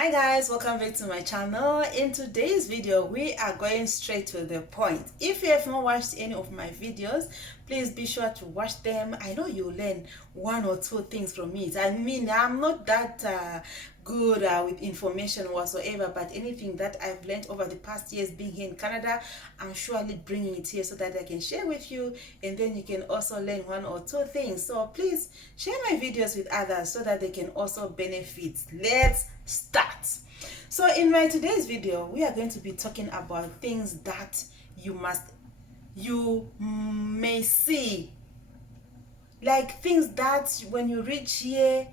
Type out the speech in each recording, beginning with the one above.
Hi guys, welcome back to my channel. In today's video we are going straight to the point. If you have not watched any of my videos, please be sure to watch them. I know you'll learn one or two things from it. I mean, I'm not that good with information whatsoever, but anything that I've learned over the past years being here in Canada, I'm surely bringing it here so that I can share with you, and then you can also learn one or two things. So please share my videos with others so that they can also benefit. Let's start. So in my today's video, we are going to be talking about things that you may see, like things that when you reach here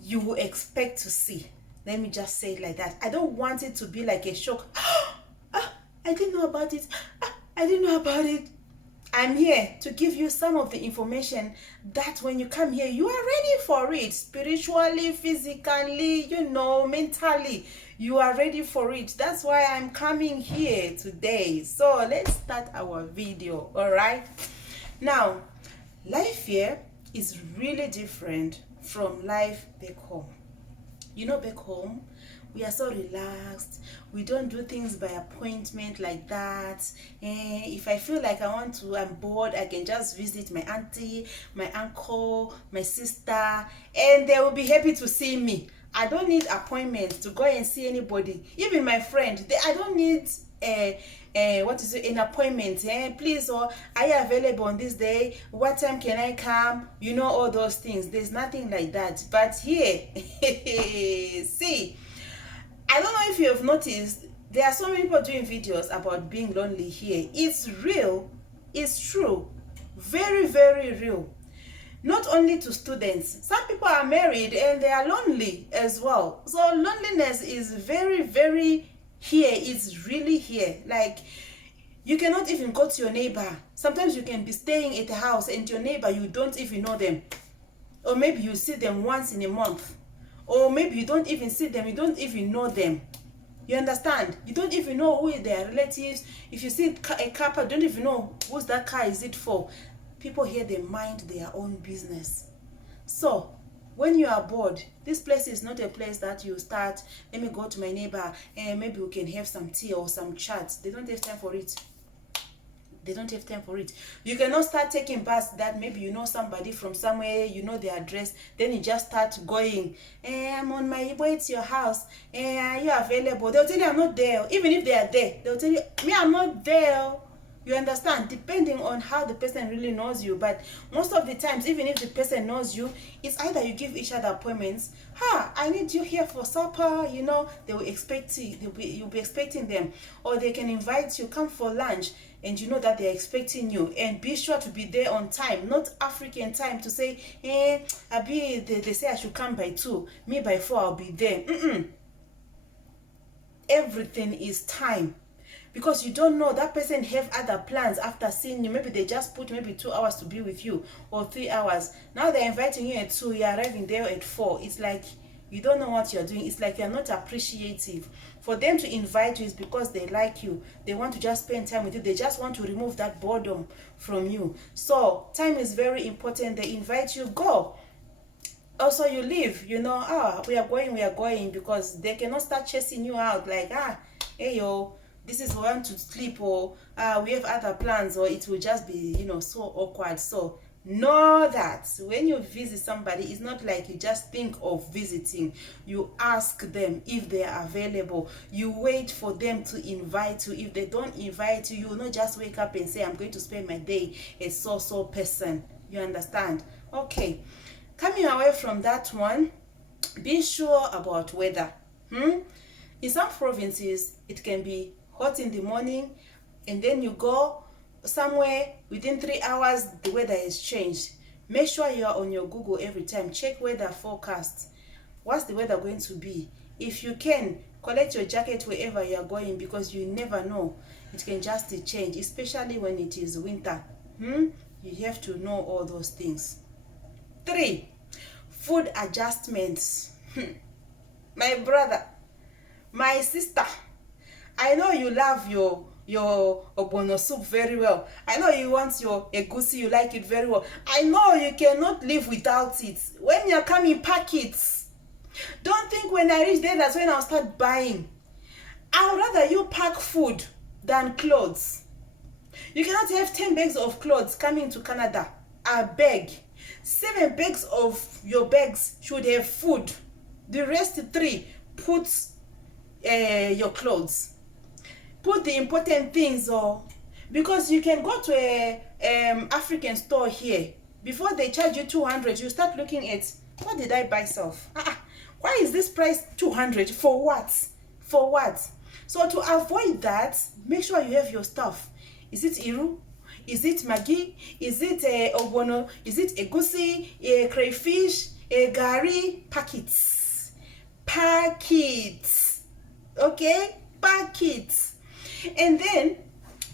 you will expect to see. Let me just say it like that. I don't want it to be like a shock. I didn't know about it. I didn't know about it. I'm here to give you some of the information that when you come here, you are ready for it. Spiritually, physically, mentally, you are ready for it. That's why I'm coming here today. So let's start our video, all right? Now, life here is really different from life back home. Back home, we are so relaxed. We don't do things by appointment like that. If I feel like I'm bored, I can just visit my auntie, my uncle, my sister, and they will be happy to see me. I don't need appointments to go and see anybody. Even my friend, I don't need an appointment. Please, or are you available on this day? What time can I come? All those things. There's nothing like that. But here, see, I don't know if you have noticed, there are so many people doing videos about being lonely here. It's real, it's true, very, very real. Not only to students, some people are married and they are lonely as well. So loneliness is very, very here. It's really here. Like, you cannot even go to your neighbor. Sometimes you can be staying at a house and your neighbor, you don't even know them. Or maybe you see them once in a month. Or maybe you don't even see them, you don't even know them. You understand? You don't even know who are their relatives. If you see a couple, you don't even know whose that car is it for. People here, they mind their own business. So when you are bored, this place is not a place that you start, let me go to my neighbor and maybe we can have some tea or some chat. They don't have time for it. They don't have time for it. You cannot start taking bus that maybe you know somebody from somewhere, you know their address, then you just start going, I'm on my way to your house, are you available? They'll tell you I'm not there. Even if they are there, they'll tell you, me, I'm not there. You understand? Depending on how the person really knows you. But most of the times, even if the person knows you, it's either you give each other appointments. I need you here for supper. They will expect you. You'll be expecting them. Or they can invite you, come for lunch. And you know that they're expecting you. And be sure to be there on time. Not African time to say, they say I should come by 2. Me by 4, I'll be there. Everything is time. Because you don't know, that person have other plans after seeing you. Maybe they just put maybe 2 hours to be with you or 3 hours. Now they're inviting you at 2, you're arriving there at 4. It's like you don't know what you're doing. It's like you're not appreciative. For them to invite you is because they like you. They want to just spend time with you. They just want to remove that boredom from you. So time is very important. They invite you, go. Also you leave, we are going, because they cannot start chasing you out like, hey yo, this is one to sleep, or we have other plans, or it will just be so awkward. So know that when you visit somebody, it's not like you just think of visiting. You ask them if they are available. You wait for them to invite you. If they don't invite you, you will not just wake up and say, I'm going to spend my day as so person. You understand? Okay, coming away from that one, be sure about weather. In some provinces, it can be hot in the morning, and then you go somewhere, within 3 hours the weather has changed. Make sure you are on your Google every time. Check weather forecast. What's the weather going to be? If you can, collect your jacket wherever you are going, because you never know, it can just change, especially when it is winter. You have to know all those things. 3, food adjustments. My brother, my sister, I know you love your ogbono soup very well. I know you want your egusi, you like it very well. I know you cannot live without it. When you're coming, pack it. Don't think when I reach there, that's when I'll start buying. I would rather you pack food than clothes. You cannot have 10 bags of clothes coming to Canada. I beg. 7 bags of your bags should have food. The rest 3, put your clothes. Put the important things, or because you can go to a African store here. Before they charge you 200, you start looking at, what did I buy self? Why is this price 200? For what? For what? So to avoid that, make sure you have your stuff. Is it Iru? Is it Maggi? Is it Obono? Is it Egusi? Crayfish? Gari? Packets. Packets. Okay? Packets. And then,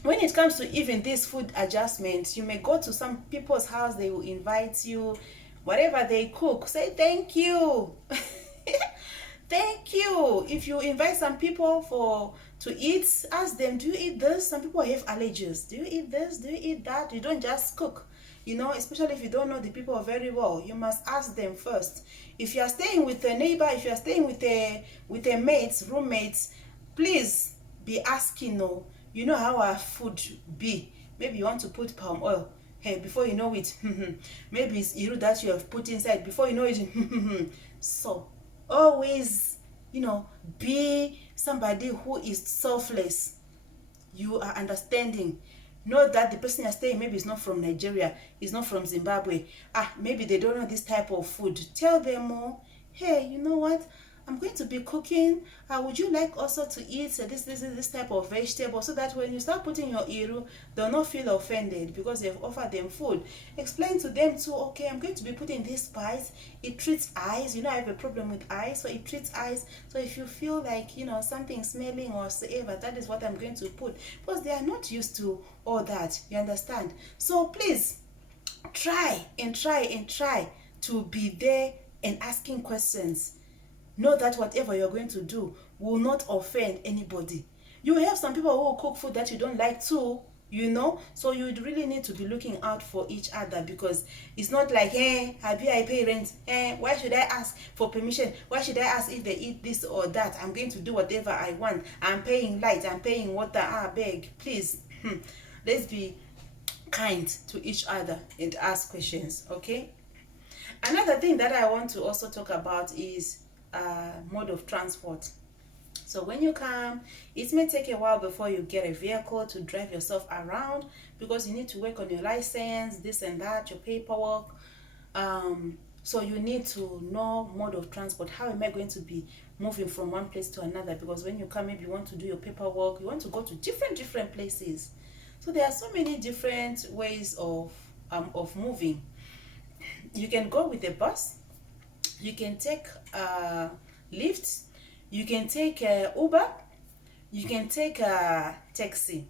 when it comes to even this food adjustment, you may go to some people's house, they will invite you, whatever they cook, say thank you. Thank you. If you invite some people to eat, ask them, do you eat this? Some people have allergies. Do you eat this? Do you eat that? You don't just cook, you know, especially if you don't know the people very well. You must ask them first. If you are staying with a neighbor, if you are staying with a mates, roommates, please be asking, you know how our food be. Maybe you want to put palm oil. Hey, before you know it, maybe it's Iru that you have put inside. Before you know it, so always, you know, be somebody who is selfless. You are understanding. Know that the person you're staying maybe is not from Nigeria, is not from Zimbabwe. Maybe they don't know this type of food. Tell them more. Hey, you know what? I'm going to be cooking. Would you like also to eat this type of vegetable, so that when you start putting your Iru, they'll not feel offended because you've offered them food. Explain to them too, okay, I'm going to be putting this spice. It treats eyes. You know, I have a problem with eyes, so it treats eyes. So if you feel like, you know, something smelling or whatever, that is what I'm going to put, because they are not used to all that. You understand? So please try to be there and asking questions. Know that whatever you're going to do will not offend anybody. You have some people who will cook food that you don't like too, you know, so you really need to be looking out for each other, because it's not like, hey, I pay rent, why should I ask for permission? Why should I ask if they eat this or that? I'm going to do whatever I want. I'm paying light, I'm paying water. Beg, please. Let's be kind to each other and ask questions, okay? Another thing that I want to also talk about is mode of transport. So when you come, it may take a while before you get a vehicle to drive yourself around, because you need to work on your license, this and that, your paperwork. So you need to know mode of transport. How am I going to be moving from one place to another? Because when you come, maybe you want to do your paperwork, you want to go to different places. So there are so many different ways of moving. You can go with a bus. You can take Lyft, you can take Uber, you can take a taxi.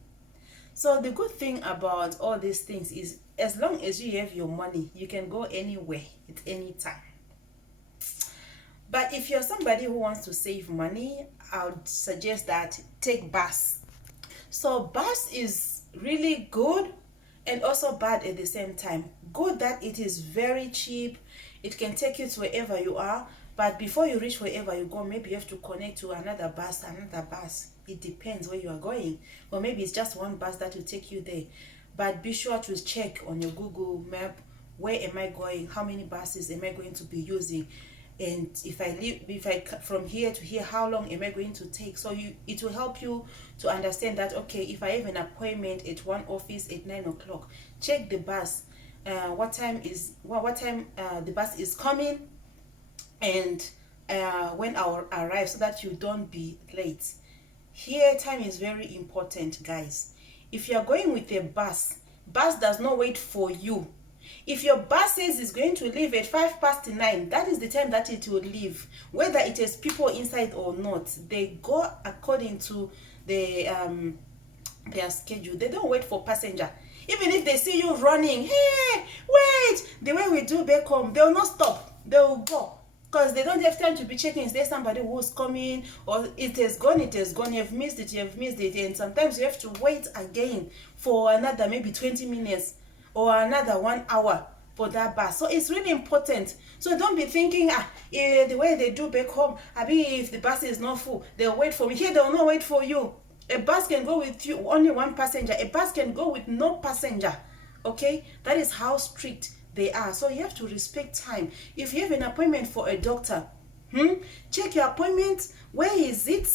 So the good thing about all these things is, as long as you have your money, you can go anywhere at any time. But if you're somebody who wants to save money, I would suggest that take bus. So bus is really good and also bad at the same time. Good that it is very cheap. It can take you to wherever you are, but before you reach wherever you go, maybe you have to connect to another bus. It depends where you are going. Or maybe it's just one bus that will take you there. But be sure to check on your Google map, where am I going? How many buses am I going to be using? And if I from here to here, how long am I going to take? So it will help you to understand that, okay, if I have an appointment at one office at 9 o'clock, check the bus. What time the bus is coming, and when I'll arrive, so that you don't be late. Here, time is very important, guys. If you're going with a bus does not wait for you. If your bus says it's going to leave at 9:05, that is the time that it will leave, whether it has people inside or not. They go according to their schedule. They don't wait for passenger. Even if they see you running, hey, wait, the way we do back home, they will not stop. They will go, because they don't have time to be checking, is there somebody who's coming, or it has gone, you have missed it. And sometimes you have to wait again for another maybe 20 minutes or another 1 hour for that bus. So it's really important. So don't be thinking the way they do back home, if the bus is not full, they'll wait for me. Here they'll not wait for you. A bus can go with you only one passenger. A bus can go with no passenger. Okay, that is how strict they are. So you have to respect time. If you have an appointment for a doctor, check your appointment. Where is it?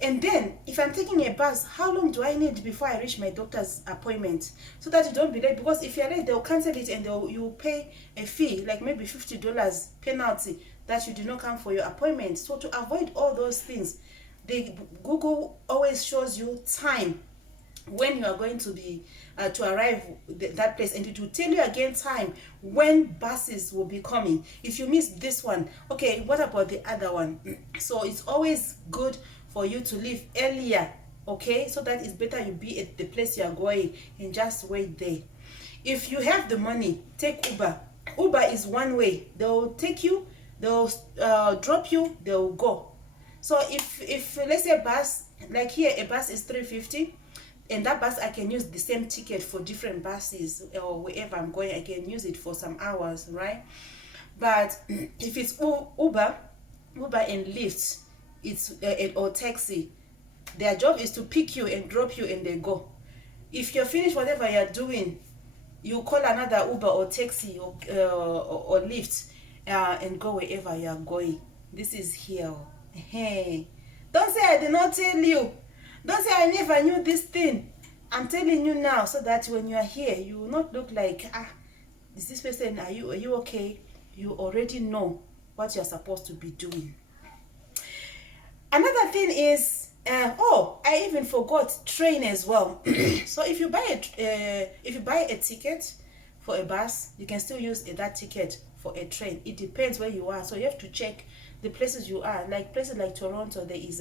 And then, if I'm taking a bus, how long do I need before I reach my doctor's appointment? So that you don't be late. Because if you're late, they'll cancel it and you pay a fee, like maybe $50 penalty, that you did not come for your appointment. So to avoid all those things, Google always shows you time when you are going to be to arrive that place, and it will tell you again time when buses will be coming. If you miss this one, okay, what about the other one? So it's always good for you to leave earlier, okay, so that it's better you be at the place you are going and just wait there. If you have the money, take Uber. Uber is one way. They'll take you, they'll drop you, they'll go. So if let's say a bus, like here a bus is $3.50, and that bus I can use the same ticket for different buses, or wherever I'm going I can use it for some hours, right? But if it's Uber and Lyft, it's or taxi, their job is to pick you and drop you and they go. If you're finished whatever you're doing, you call another Uber or taxi or Lyft and go wherever you're going. This is here. Hey, don't say I did not tell you. Don't say I never knew this thing. I'm telling you now, so that when you are here, you will not look like, is this person, are you okay? You already know what you're supposed to be doing. Another thing is, I even forgot train as well. So if you buy a ticket for a bus, you can still use that ticket for a train. It depends where you are, so you have to check the places you are. Like places like Toronto, there is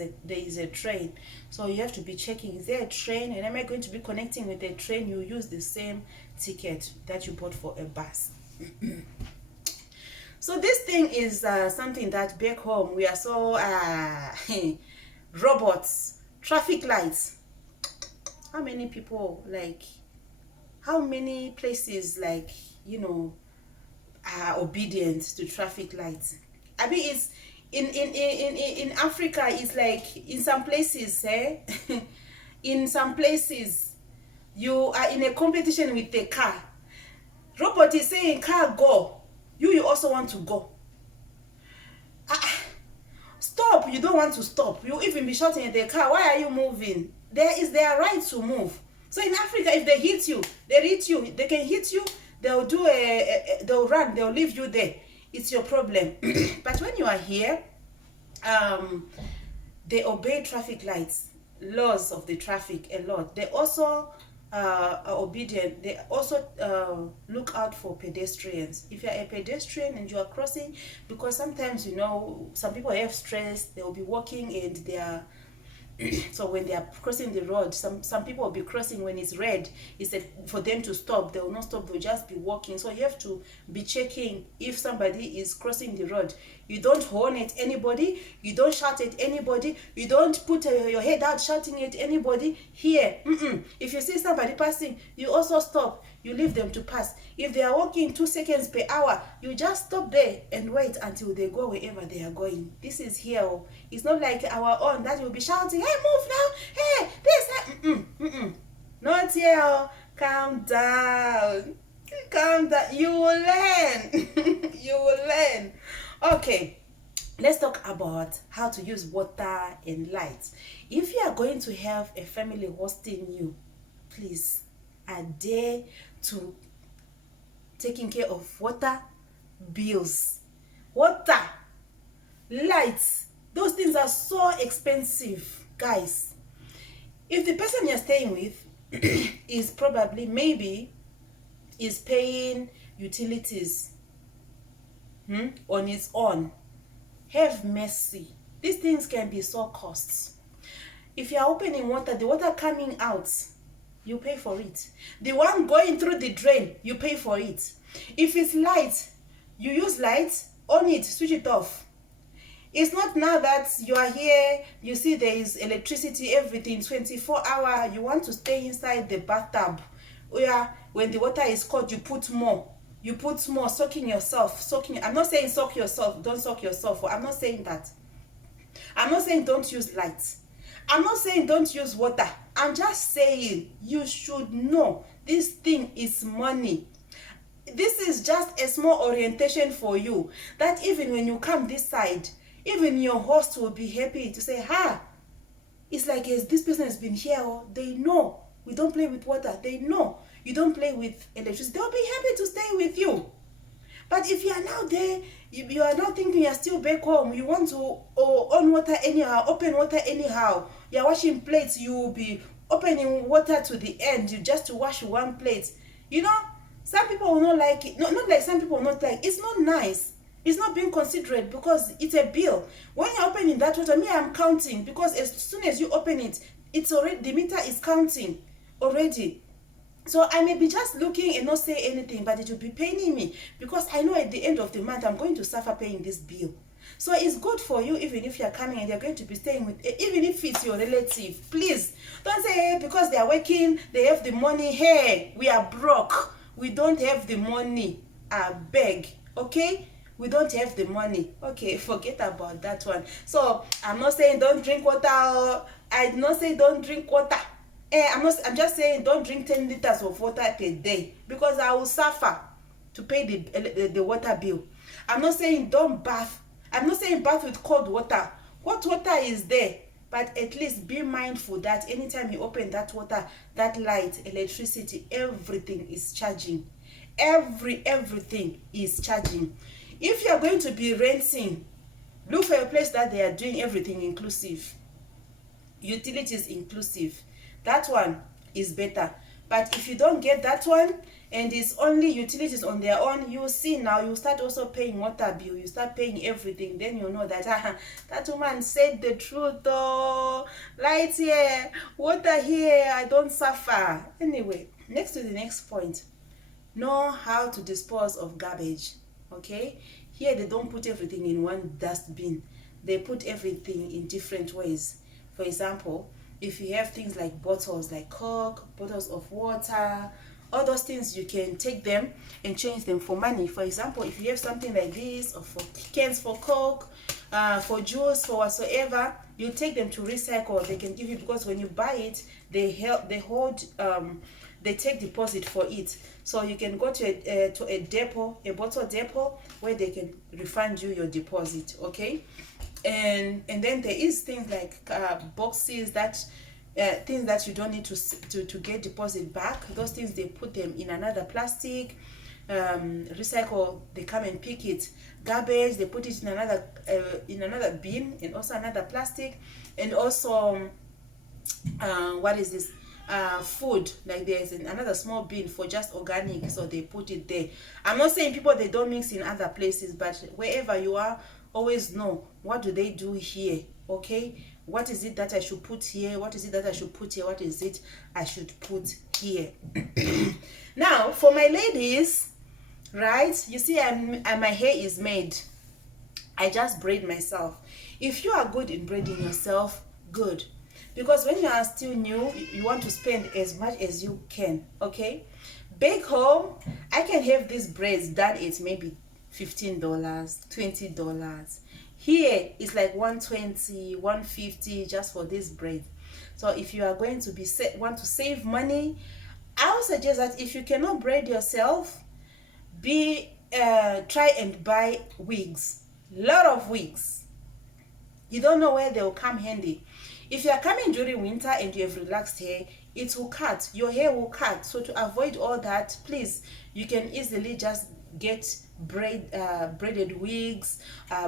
a train, so you have to be checking, is there a train, and am I going to be connecting with a train? You use the same ticket that you bought for a bus. So this thing is something that back home we are so robots. Traffic lights. How many people, like, how many places, like, are obedient to traffic lights? It's in Africa, it's like in some places, in some places you are in a competition with the car. Robot is saying car go, you also want to go. Stop, you don't want to stop. You even be shouting at the car, why are you moving? There is their right to move. So in Africa, if they hit you, they can hit you, they'll do they'll run, they'll leave you there. It's your problem. But when you are here, they obey traffic lights, laws of the traffic a lot. They also are obedient. They also look out for pedestrians. If you're a pedestrian and you are crossing, because sometimes some people have stress, they will be walking and they are so when they are crossing the road, some people will be crossing when it's red. It's for them to stop. They will not stop, they'll just be walking. So you have to be checking if somebody is crossing the road. You don't horn at anybody, you don't shout at anybody, you don't put your head out shouting at anybody. Here, if you see somebody passing, you also stop, you leave them to pass. If they are walking 2 seconds per hour, you just stop there and wait until they go wherever they are going. This is here. It's not like our own that will be shouting, hey, move now, hey, this, not here. Calm down, you will learn. You will learn. Okay, let's talk about how to use water and lights. If you are going to have a family hosting you, please adhere to taking care of water bills. Water, lights, those things are so expensive, guys. If the person you're staying with is is paying utilities on its own, have mercy. These things can be so costs. If you are opening water, the water coming out, you pay for it. The one going through the drain, you pay for it. If it's light, you use light, on it, switch it off. It's not now that you are here, you see there is electricity, everything, 24 hours, you want to stay inside the bathtub. When the water is cold, you put more. you put more, soaking yourself, soaking. I'm not saying soak yourself, don't soak yourself. I'm not saying that. I'm not saying don't use light. I'm not saying don't use water. I'm just saying you should know this thing is money. This is just a small orientation for you, that even when you come this side, even your host will be happy to say, it's like, as this person has been here, or they know we don't play with water, they know you don't play with electricity, they'll be happy to stay with you. But if you are now there, you are now thinking you're still back home, you want to on water anyhow, open water anyhow, you're washing plates, you will be opening water to the end, you just to wash one plate. You know, some people will not like it. Not like some people will not like. It's not nice. It's not being considerate, because it's a bill. When you're opening that water, me, I'm counting, because as soon as you open it, it's already, the meter is counting already. So I may be just looking and not say anything, but it will be paining me, because I know at the end of the month I'm going to suffer paying this bill. So it's good for you, even if you're coming and you're going to be staying with, even if it's your relative, please don't say, hey, because they are working, they have the money, hey, we are broke, we don't have the money. I beg, okay? We don't have the money. Okay, forget about that one. So I'm not saying don't drink water. I did not say don't drink water. I'm just saying don't drink 10 liters of water per day, because I will suffer to pay the water bill. I'm not saying don't bath. I'm not saying bath with cold water. Hot water is there, but at least be mindful that anytime you open that water, that light, electricity, everything is charging. Everything is charging. If you're going to be renting, look for a place that they are doing everything inclusive, utilities inclusive. That one is better. But if you don't get that one, and it's only utilities on their own, you see now, you start also paying water bill, you start paying everything, then you know that that woman said the truth, though. Light here, water here, I don't suffer. Anyway, next to the next point, know how to dispose of garbage. Okay, here they don't put everything in one dustbin, they put everything in different ways. For example, if you have things like bottles, like Coke, bottles of water, all those things, you can take them and change them for money. For example, if you have something like this, or for cans for Coke, for juice, for whatsoever, you take them to recycle. They can give you, because when you buy it, they take deposit for it. So you can go to a depot, a bottle depot, where they can refund you your deposit. Okay, and then there is things like boxes, that things that you don't need to get deposit back. Those things, they put them in another plastic. Recycle, they come and pick it. Garbage, they put it in another bin, and also another plastic. And also what is this, food, like there's another small bin for just organic, so they put it there. I'm not saying people, they don't mix in other places, but wherever you are, always know, what do they do here? Okay, what is it that I should put here? What is it that I should put here? What is it I should put here? Now for my ladies, right, you see, my hair is made. I just braid myself. If you are good in braiding yourself, good, because when you are still new, you want to spend as much as you can. Okay, back home, I can have these braids done at maybe $15, $20. Here it's like $120, $150 just for this braid. So if you are going to want to save money, I would suggest that if you cannot braid yourself, try and buy wigs. Lot of wigs. You don't know where they will come handy. If you are coming during winter and you have relaxed hair, it will cut. Your hair will cut. So to avoid all that, please, you can easily just get braided wigs,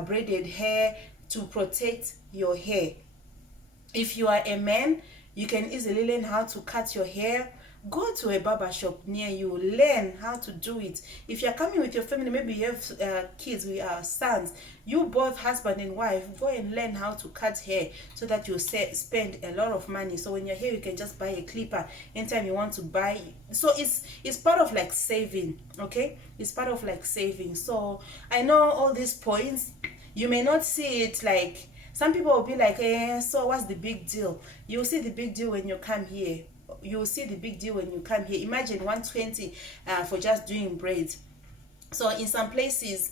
braided hair, to protect your hair. If you are a man, you can easily learn how to cut your hair. Go to a barber shop near you, learn how to do it. If you're coming with your family, maybe you have kids, we are sons, you both, husband and wife, go and learn how to cut hair, so that you spend a lot of money. So when you're here, you can just buy a clipper anytime you want to buy. So it's part of like saving. Okay, it's part of like saving. So I know all these points, you may not see it, like some people will be like, so what's the big deal? You'll see the big deal when you come here. You'll see the big deal when you come here. Imagine $120 for just doing braids. So in some places,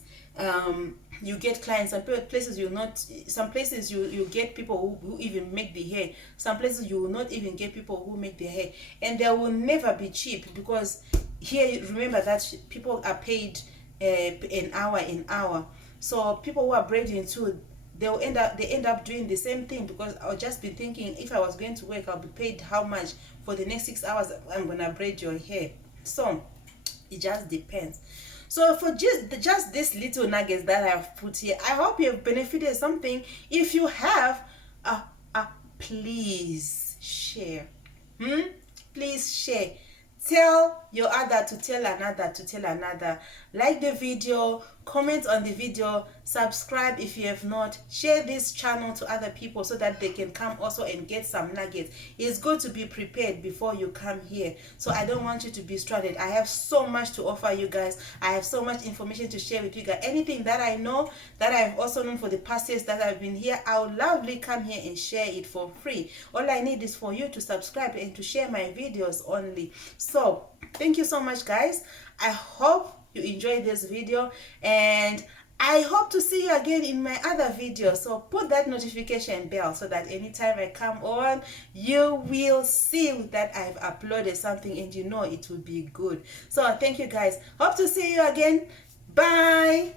you get clients, some places you not, some places you get people who even make the hair, some places you will not even get people who make the hair, and they will never be cheap, because here, remember that people are paid an hour. So people who are braiding too, they end up doing the same thing, because I'll just be thinking, if I was going to work, I'll be paid how much for the next 6 hours I'm gonna braid your hair. So it just depends. So for just this little nuggets that I've put here, I hope you've benefited something. If you have, please share. Please share. Tell your other to tell another to tell another. Like the video, comment on the video, subscribe if you have not, share this channel to other people so that they can come also and get some nuggets. It's good to be prepared before you come here, so I don't want you to be stranded. I have so much to offer you guys. I have so much information to share with you guys. Anything that I know, that I've also known for the past years that I've been here, I would lovely come here and share it for free. All I need is for you to subscribe and to share my videos only. So thank you so much, guys. I hope you enjoyed this video, and I hope to see you again in my other video. So put that notification bell so that anytime I come on, you will see that I've uploaded something and you know it will be good. So thank you guys. Hope to see you again. Bye.